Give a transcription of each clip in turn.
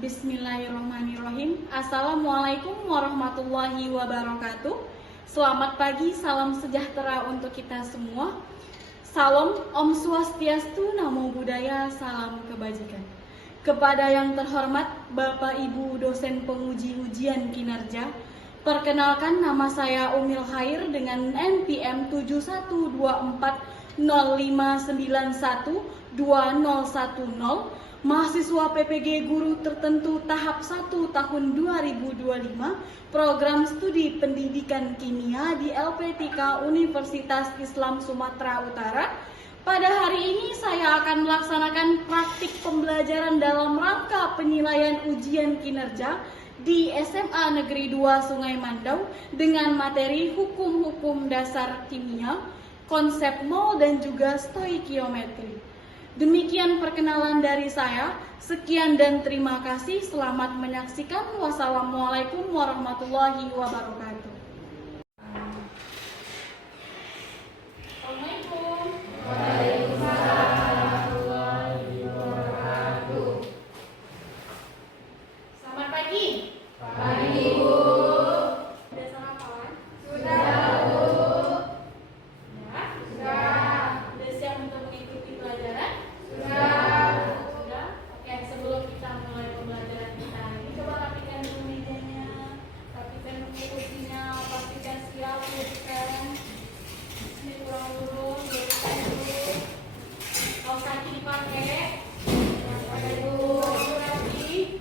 Bismillahirrahmanirrahim. Assalamualaikum warahmatullahi wabarakatuh. Selamat pagi, salam sejahtera untuk kita semua. Salam, Om Swastiastu, Namo Buddhaya, salam kebajikan. Kepada yang terhormat Bapak Ibu dosen penguji ujian kinerja, perkenalkan nama saya Umil Khair dengan NPM 712405912010, mahasiswa PPG Guru Tertentu tahap 1 tahun 2025, program studi pendidikan kimia di LPTK Universitas Islam Sumatera Utara. Pada hari ini saya akan melaksanakan praktik pembelajaran dalam rangka penilaian ujian kinerja di SMA Negeri 2 Sungai Mandau dengan materi hukum-hukum dasar kimia, konsep mol dan juga stoikiometri. Demikian perkenalan dari saya. Sekian dan terima kasih. Selamat menyaksikan. Wassalamualaikum warahmatullahi wabarakatuh. Assalamualaikum. Waalaikumsalam warahmatullahi wabarakatuh. Selamat pagi. Pagi, Bu. Sudah sarapan? Sudah, Bu. Ya. Sudah. Sudah siap untuk mengikuti pelajaran? Sudah. Sudah? Oke, sebelum kita mulai pembelajaran kita ini, coba rapikan dulu mejanya, rapikan dulu kursinya, pastikan siap, luruskan. Ini kurang lurus, luruskan dulu. Kaos kaki dipakai, pakai dulu, buku rapi.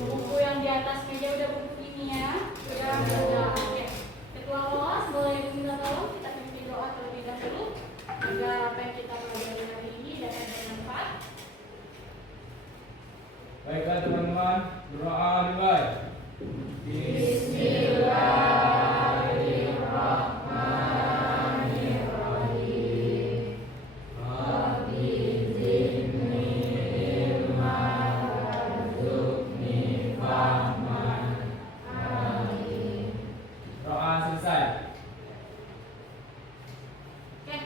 Buku yang di atas meja udah buku kimia. Sudah. Oke. Ketua kelas boleh minta tolong kita pimpin doa terlebih dahulu agar apa yang kita pelajari hari ini dapat bermanfaat. Baiklah teman-teman, berdoa dimulai. Bismillahirrahmanirrahim. Rabbi zidni ilman warzuqni fahman. Amin. Doa selesai. Oke.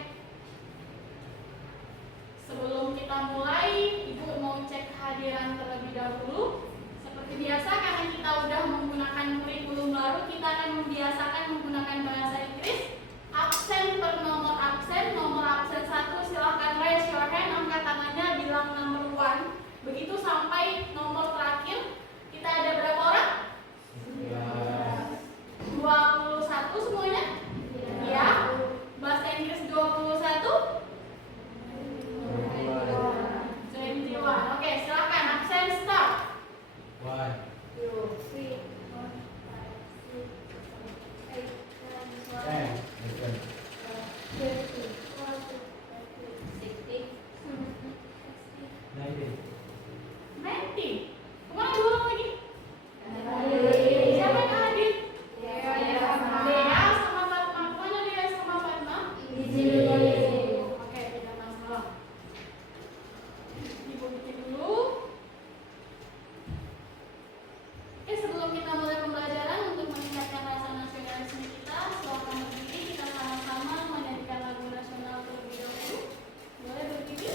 Sebelum kita mulai, Ibu mau cek kehadiran terlebih dahulu. Seperti biasa, karena kita udah menggunakan kurikulum baru, kita akan membiasakan menggunakan bahasa Inggris. Absen per nomor absen 1 silahkan raise your hand, angkat tangannya, bilang number 1. Begitu sampai nomor terakhir. Kita ada berapa orang? 21 semuanya? Ya. Bahasa Inggris 21? 21. Oke, silakan absen start. 1, 2, 3, 4, 5, 6, 7, 8, 9, 10, 11, 12, 13, 14, 15, 16, 19. 90. Kemana dua orang lagi? Siapa yang hadir? Dea sama Fatma. Kemana Dea sama Fatma? Oke, tidak masalah. Ibu bikin dulu. Oke, sebelum kita mulai pembelajaran, untuk meningkatkan rasa nasionalisme kita, silakan berdiri. Kita sama-sama menyanyikan lagu nasional terlebih dahulu. Boleh berdiri?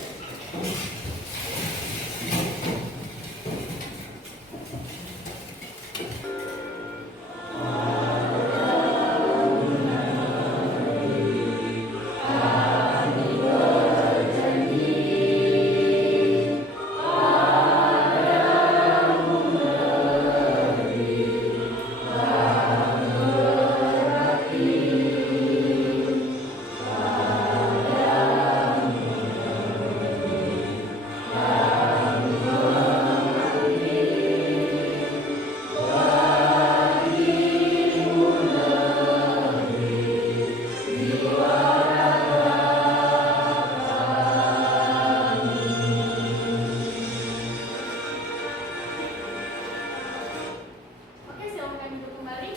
Oke, silakan duduk kembali.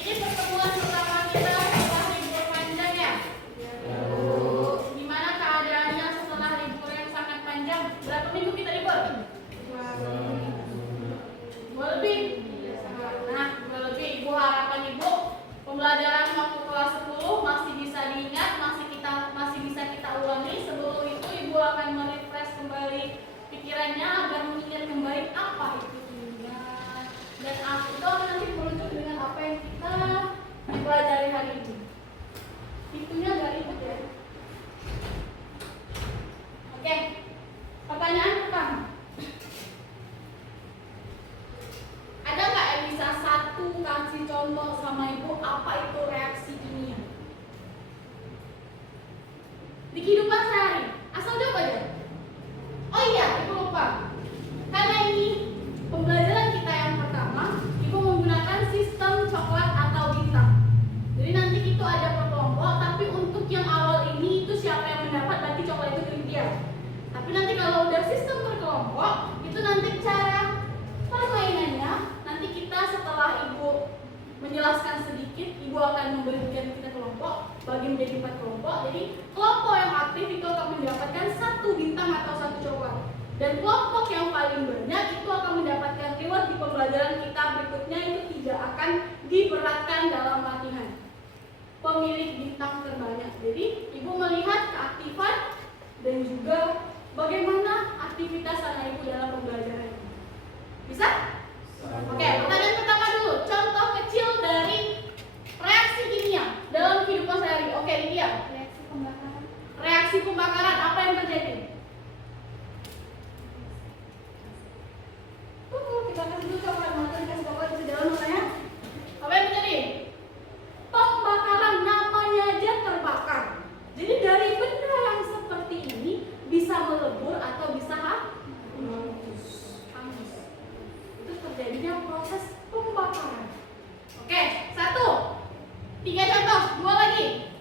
Ini pertemuan pertama kita setelah libur panjang ya? Gimana keadaannya setelah libur yang sangat panjang? Berapa minggu kita libur? 2 lebih? Nah, 2 lebih. Ibu harapan Ibu pembelajaran waktu kelas 10 masih bisa diingat, masih bisa kita ulangi. Sebelum itu Ibu akan merefresh kembali pikiran pikirannya agar mengingat kembali apa itu kimia dan apa itu akan nanti merujuk dengan apa yang kita pelajari hari ini. Itunya agak ribet ya. Oke, pertanyaan pertama. Ada nggak yang bisa satu kasih contoh sama ibu apa itu reaksi kimia? Di kehidupan sehari, asal jawab aja. Oh iya, ibu lupa. Karena ini pembelajaran kita yang pertama, ibu menggunakan sistem coklat atau bintang. Jadi nanti itu ada per kelompok, tapi untuk yang awal ini itu siapa yang mendapat berarti coklat itu milik dia. Tapi nanti kalau udah sistem per kelompok, itu nanti cara permainannya nanti kita setelah ibu menjelaskan sedikit, ibu akan memberikan kita kelompok, bagi menjadi 4 kelompok. Jadi kelompok yang aktif itu akan mendapatkan 1 bintang atau 1 coklat. Dan kelompok yang paling banyak itu akan mendapatkan reward di pembelajaran kita berikutnya, itu tidak akan diberatkan dalam latihan. Pemilik bintang terbanyak. Jadi ibu melihat keaktifan dan juga bagaimana aktivitas anak ibu dalam pembelajaran. Bisa? Oke, pertanyaan pertama dulu. Contoh kecil dari reaksi kimia dalam kehidupan sehari. Oke, Lydia. Reaksi pembakaran. Reaksi pembakaran, apa yang terjadi? Kita kasih dulu coklat, materi kasih coklat di dalam notanya. Apa yang terjadi? Pembakaran, namanya aja terbakar. Jadi dari benda yang seperti ini bisa melebur atau bisa hangus. Itu terjadinya proses pembakaran. Oke, 1. 3 contoh, 2 lagi.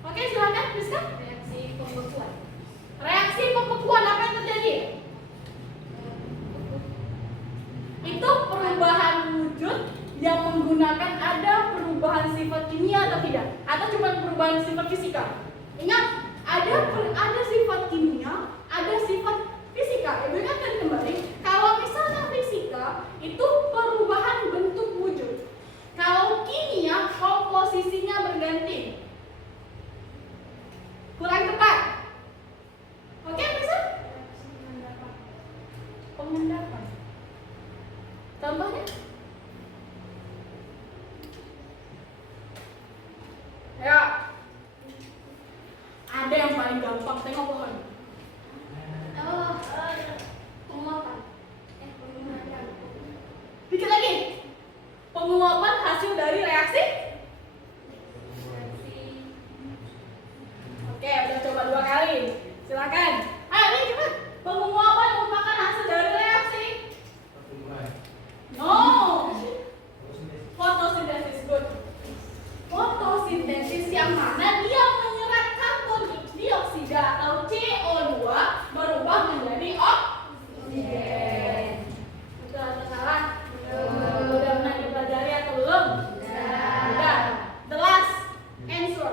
Oke, silakan, bisa? Reaksi pembekuan. Reaksi pembekuan, apa yang terjadi? Itu perubahan wujud yang menggunakan ada perubahan sifat kimia atau tidak? Atau cuma perubahan sifat fisika? Ingat, ada sifat kimia, ada sifat fisika. Ibu ingatkan kembali, kalau misalnya fisika itu perubahan bentuk wujud. Kalau kimia komposisinya berganti. Kurang tepat. Oke, bisa? Pengendapan. Contohnya? Ya. Ada yang paling gampang, tengok pohon. Oh, penguapan. Penguapan. Dikit lagi. Penguapan hasil dari reaksi? Reaksi. Oke, udah coba 2 kali. Silakan. Ayo, ini cepat. Penguapan merupakan hasil dari reaksi. No. Fotosintesis, good. Fotosintesis yang mana dia menyerap karbon dioksida atau CO2 berubah menjadi oksigen. Betul atau salah? Udah pernah dipelajari atau belum? Udah. The last answer.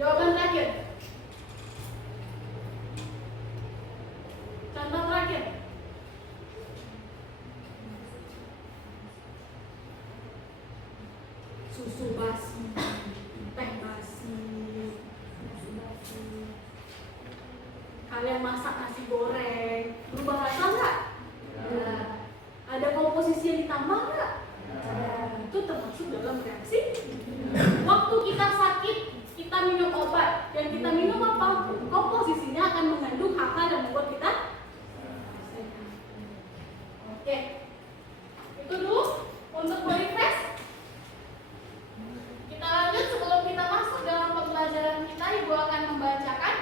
Jawaban terakhir. Contoh terakhir. Susu basi, teh basi, susu basi. Kalian masak nasi goreng, berubah rasa nggak? Ya. Ada komposisi yang ditambah nggak? Itu termasuk dalam reaksi. Waktu kita sakit, kita minum obat, dan kita minum apa? Komposisinya akan mengandung hal-hal yang membuat kita sehat. Oke, itu dulu untuk refresh. Kita lanjut, sebelum kita masuk dalam pembelajaran kita, Ibu akan membacakan.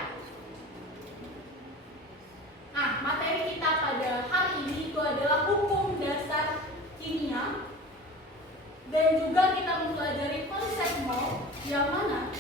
Nah, materi kita pada hari ini itu adalah hukum dasar kimia, dan juga kita mempelajari konsep mol, yang mana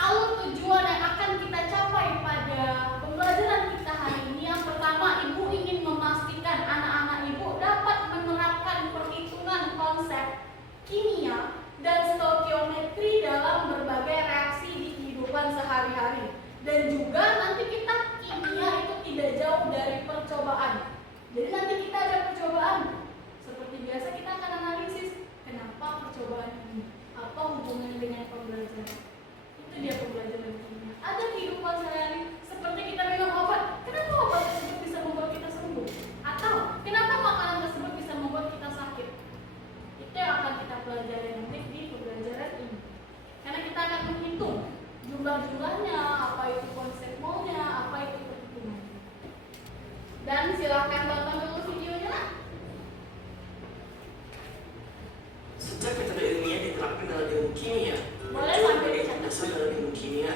alur tujuan yang akan kita capai pada pembelajaran kita hari ini. Yang pertama, Ibu ingin memastikan anak-anak Ibu dapat menerapkan perhitungan konsep kimia dan stoikiometri dalam berbagai reaksi di kehidupan sehari-hari. Dan juga nanti kita kimia itu tidak jauh dari percobaan. Jadi nanti kita ada percobaan. jumlah-jumlahnya, apa itu konsep molnya, apa itu perhitungan. Dan silahkan tonton dulu videonya lah. Sejak metode ilmiah diterapkan dalam ilmu kimia, Boleh muncul sampai berbagai dicatat. dasar dalam ilmu kimia.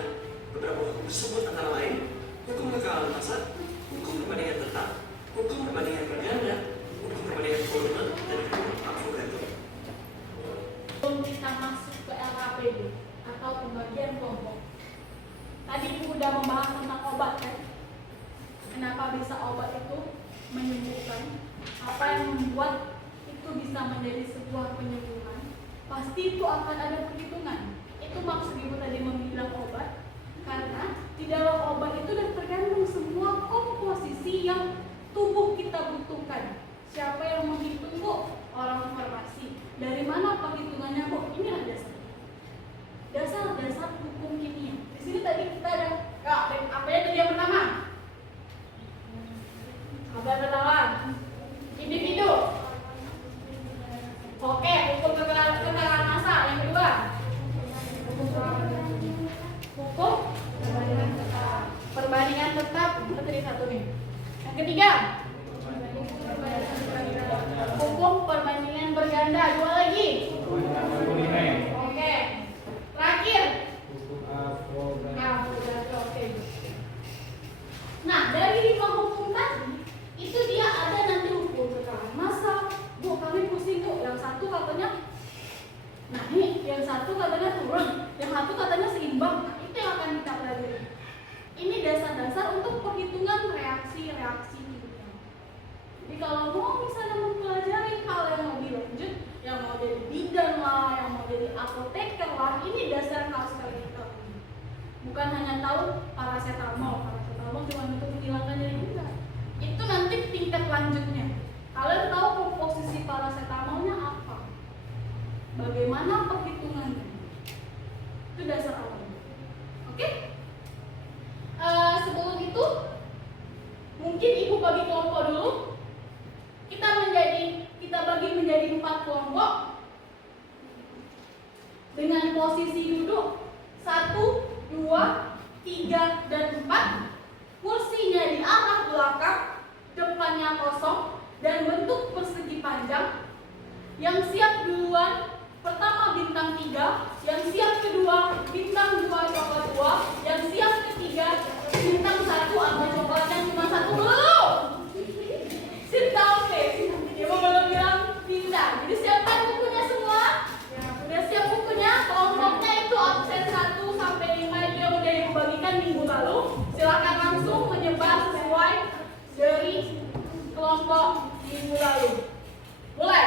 Beberapa hukum tersebut antara lain hukum kekalahan massa, hukum perbandingan tetap, hukum perbandingan berganda, hukum perbandingan volume, dan hukum Avogadro. Sebelum kita masuk ke LKPD atau pembagian kelompok, tadi Ibu udah membahas tentang obat kan? Kenapa bisa obat itu menyembuhkan? Apa yang membuat itu bisa menjadi sebuah penyembuhan? Pasti itu akan ada perhitungan. Itu maksud Ibu tadi membilang obat, karena di dalam obat itu sudah terkandung semua komposisi yang tubuh kita butuhkan. Siapa yang menghitung, Bu? Orang farmasi. Dari mana perhitungannya, Bu? Ini ada dasar-dasar hukum kimia. Di sini tadi kita ada apa ya tadi yang pertama? Apa yang pertama? Individu. Oke, hukum kekalahan massa. Yang kedua, hukum perbandingan tetap. Itu tadi satu nih. Yang ketiga, hukum perbandingan berganda. Dua lagi. Oke. Terakhir. Oke. Nah, dari 5 hukum tadi, itu dia ada nanti hukum kekalahan massa. Bu, kami pusing, Bu. Yang satu katanya naik, yang satu katanya turun, yang satu katanya seimbang. Nah, itu yang akan kita pelajari. Ini dasar-dasar untuk perhitungan reaksi-reaksi kimia. Jadi kalau mau misalnya mempelajari hal yang lebih lanjut, yang mau jadi bidan lah, yang mau jadi apoteker lah, ini dasar yang harus kalian ketahui. Bukan hanya tahu paracetamol cuma untuk menghilangkan nyeri, enggak. Itu nanti tingkat lanjutnya. Kalian tahu komposisi paracetamolnya apa? Bagaimana perhitungannya? Itu dasar awal. Oke? Sebelum itu, mungkin Ibu bagi kelompok dulu. Kita bagi menjadi 4 kelompok dengan posisi duduk 1, 2, 3, dan 4. Kursinya di arah belakang, depannya kosong, dan bentuk persegi panjang. Yang siap duluan, pertama bintang 3, yang siap kedua bintang 2 coklat 2, yang siap ketiga bintang 1 atau coklat yang cuma 1 belum. Sit down please. Ibu belum bilang pindah. Jadi siapkan bukunya semua. Udah siap bukunya? Kelompoknya itu absen 1 sampai 5 itu yang udah Ibu bagikan minggu lalu. Silakan langsung menyebar sesuai dari kelompok minggu lalu. Boleh?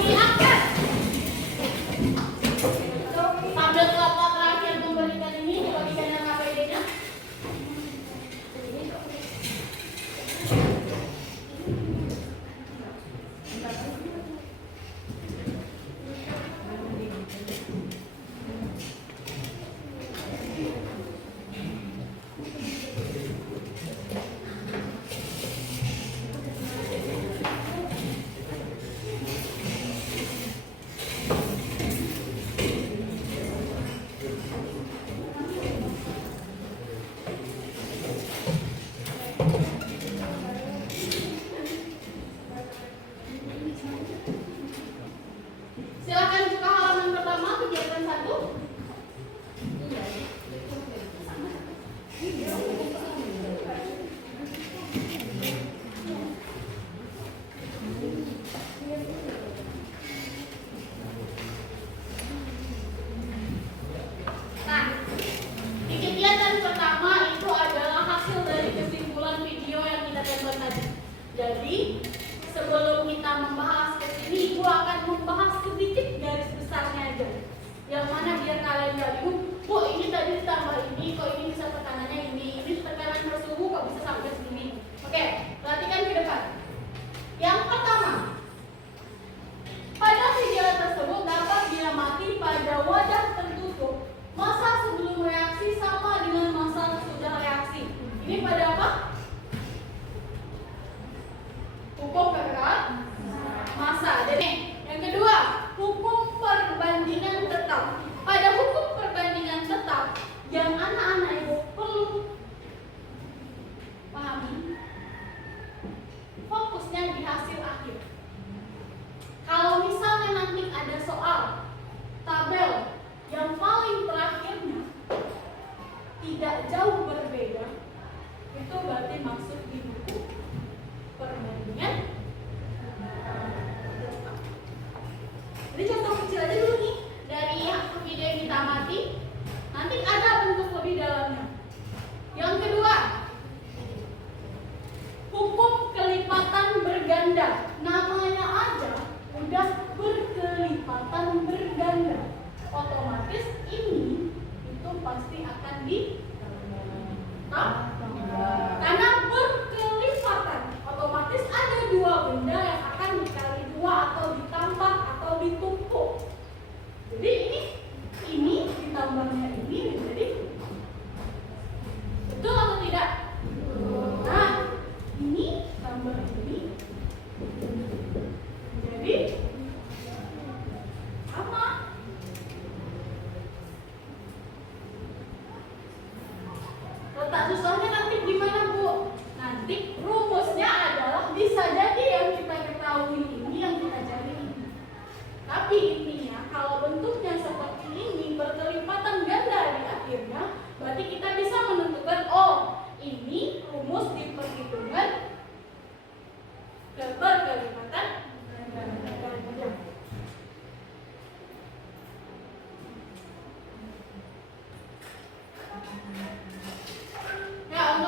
Diangkat. Sambil kelompok terakhir memberikan ini, dibagikan yang KPD-nya. Silakan buka halaman pertama kegiatan 1. Nah, di kegiatan pertama itu adalah hasil dari kesimpulan video yang kita tonton tadi. Jadi, sebelum kita membahas ke sini, Ibu akan membahas sedikit garis besarnya aja. Yang mana biar kalian gak bingung, Bu ini tadi ditambah ini, kok ini bisa tekanannya ini tekanan bersuhu kok bisa sampai sini. Oke, perhatikan ke depan. Yang pertama, pada video tersebut dapat diamati pada wadah tertutup, massa sebelum reaksi sama dengan massa sesudah reaksi. Ini pada apa? Hukum kekalahan massa. Jadi yang kedua, hukum perbandingan tetap. Pada hukum perbandingan nanti ada bentuk lebih dalamnya. Yang kedua, hukum kelipatan berganda. Namanya aja udah berkelipatan berganda. Otomatis ini itu pasti akan karena berkelipatan. Otomatis ada dua benda yang akan dikali dua atau ditambah atau ditumpuk. Jadi ini ditambahnya ini menjadi, betul atau tidak? Nah, ini tambah ini jadi sama. Letak susahnya nanti gimana, Bu? Nanti rumusnya adalah bisa jadi yang kita ketahui ini yang kita cari ini. Tapi intinya kalau bentuknya seperti ini berkelipatan ganda di akhirnya, berarti kita bisa menentukan ini rumus di perhitungan berkelipatan ganda. Ya,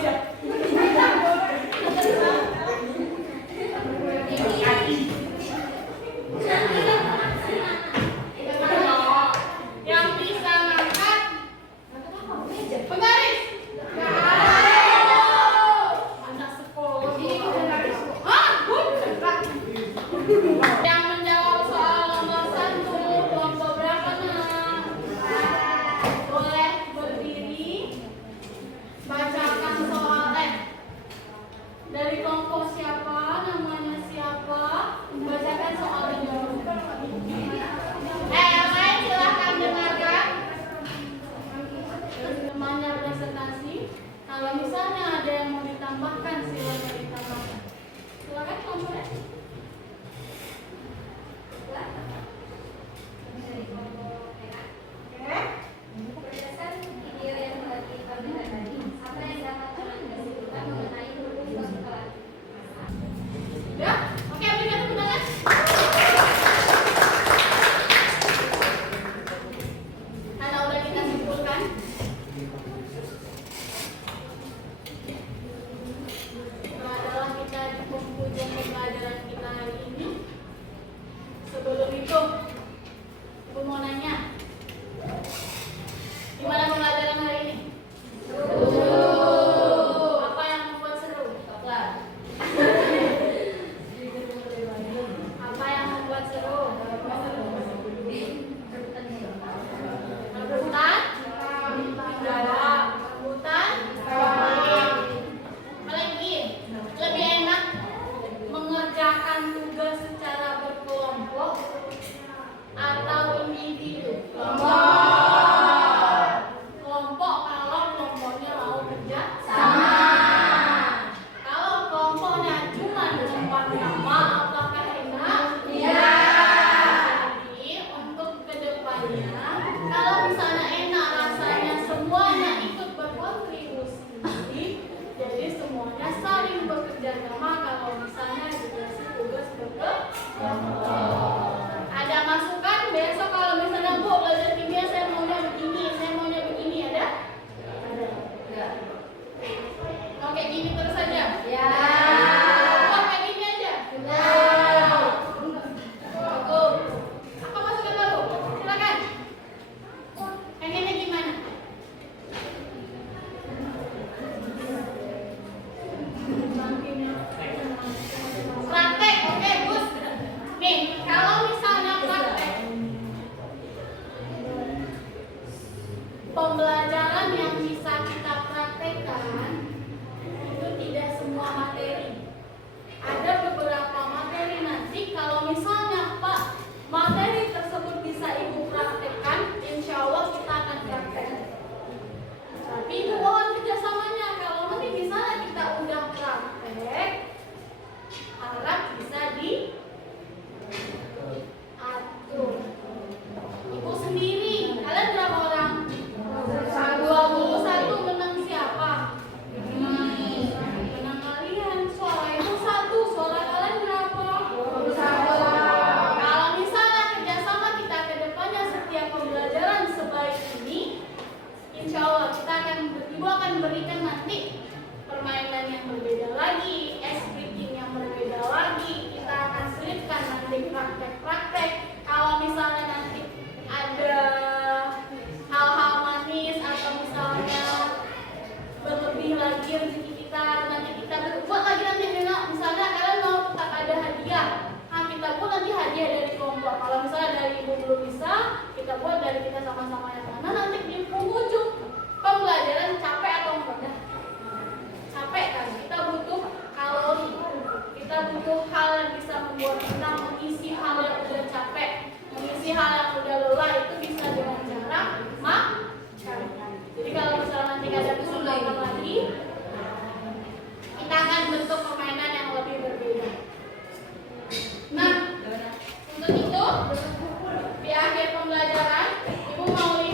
meja. Yang bisa ngangkat penggaris. Anak sekolah. Hah? Yang menjawab soal nomor 1 kelompok berapa nak? Boleh berdiri. Bacakan soal dari kelompok siapa, namanya siapa, bacakan soal dan jawabannya. Yang lain silahkan dengarkan. Temannya presentasi. Kalau misalnya ada yang mau ditambahkan, silahkan ditambahkan. Silakan kelompoknya. Berdasarkan video yang telah ditonton tadi, apa yang dapat Anda simpulkan mengenai huruf persoalan? Ya, oke, berikan tepuk tangan. Karena udah kita simpulkan. Itu adalah kita di penghujung pembelajaran kita hari ini. Sebelum itu, aku mau nanya, gimana pembelajaran hari ini? Apa yang membuat seru? Apa yang membuat seru? Rebutan? Jawab. Rebutan? Apalagi? Lebih enak mengerjakan tugas secara berkelompok atau individu? Kelompok kalau kelompoknya mau kerja sama. Kalau kelompoknya cuma tempat nama, apakah enak? Iya. Jadi untuk kedepannya, kalau misalnya enak rasanya semuanya ikut berkontribusi, jadi semuanya saling bekerja sama. Kalau misalnya dikasih tugas berkelompok. Ada masukan besok kalau misalnya Bu belajar kimia saya maunya begini, saya maunya begini, ada? Ada. Mau kayak gini terus saja? Ya. Mau kayak gini aja? Ya. Cukup. Apa masukan baru? Silakan. Pengennya gimana? Praktek, oke Gus. Nih, kalau misalnya praktek, pembelajaran yang bisa kita praktekkan itu tidak semua materi. Ada beberapa materi nanti kalau misalnya Pak materi tersebut bisa Ibu praktekkan, insya Allah kita akan praktek. Tapi Ibu mohon kerjasamanya. Kalau nanti misalnya kita udah praktek, harap bisa diatur. Ibu sendiri, kalian berapa orang? 21. Menang siapa? Menang kalian. Suara Ibu 1, suara kalian berapa? 21. Kalau misalnya kerjasama kita ke depannya setiap pembelajaran sebaik ini, insya Allah kita Ibu akan berikan nanti permainan yang berbeda lagi, ice breaking yang berbeda lagi. Kita akan selipkan nanti praktek-praktek. Kalau misalnya nanti ada hal-hal manis atau misalnya berlebih lagi rezeki kita, nanti kita buat lagi nanti misalnya kalian mau tetap ada hadiah. Nah, kita buat nanti hadiah dari kelompok. Kalau misalnya dari Ibu belum bisa, kita buat dari kita sama-sama yang mana. Nanti di penghujung pembelajaran capek atau enggak? Capek kan? Kita butuh kalori. Kita butuh hal yang bisa membuat kita mengisi hal yang udah capek, mengisi hal yang udah lelah. Itu bisa dengan cara makan. Jadi kalau misalnya nanti ada kesempatan lagi, kita akan bentuk permainan yang lebih berbeda. Nah, untuk itu di akhir pembelajaran Ibu mau lihat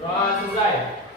Doa selesai.